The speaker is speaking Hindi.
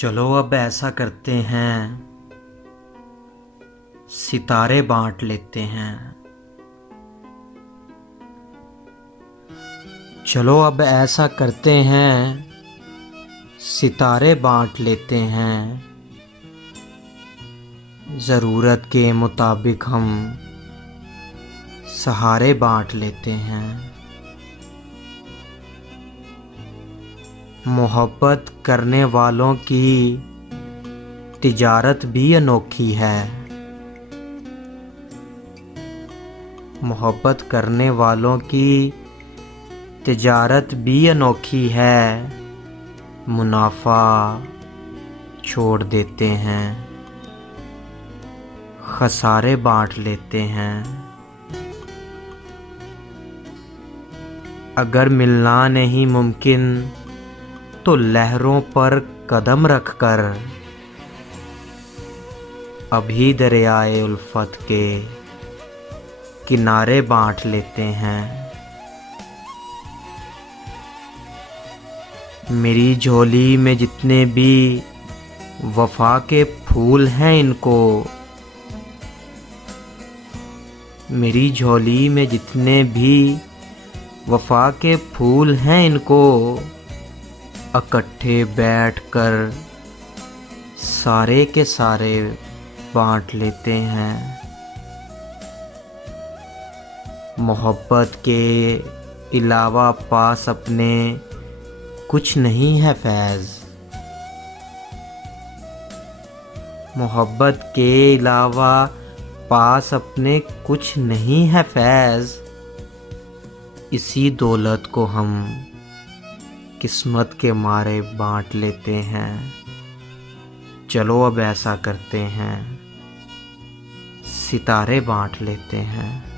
चलो अब ऐसा करते हैं, सितारे बांट लेते हैं। चलो अब ऐसा करते हैं, सितारे बांट लेते हैं। ज़रूरत के मुताबिक हम सहारे बांट लेते हैं। मोहब्बत करने वालों की तिजारत भी अनोखी है। मोहब्बत करने वालों की तिजारत भी अनोखी है। मुनाफा छोड़ देते हैं, खसारे बांट लेते हैं। अगर मिलना नहीं मुमकिन तो लहरों पर कदम रखकर अभी दरियाए उल्फत के किनारे बांट लेते हैं। मेरी झोली में जितने भी वफा के फूल हैं इनको, मेरी झोली में जितने भी वफा के फूल हैं इनको इकट्ठे बैठकर सारे के सारे बांट लेते हैं। मोहब्बत के अलावा पास अपने कुछ नहीं है फैज़। मोहब्बत के अलावा पास अपने कुछ नहीं है फैज़। इसी दौलत को हम किस्मत के मारे बांट लेते हैं। चलो अब ऐसा करते हैं, सितारे बांट लेते हैं।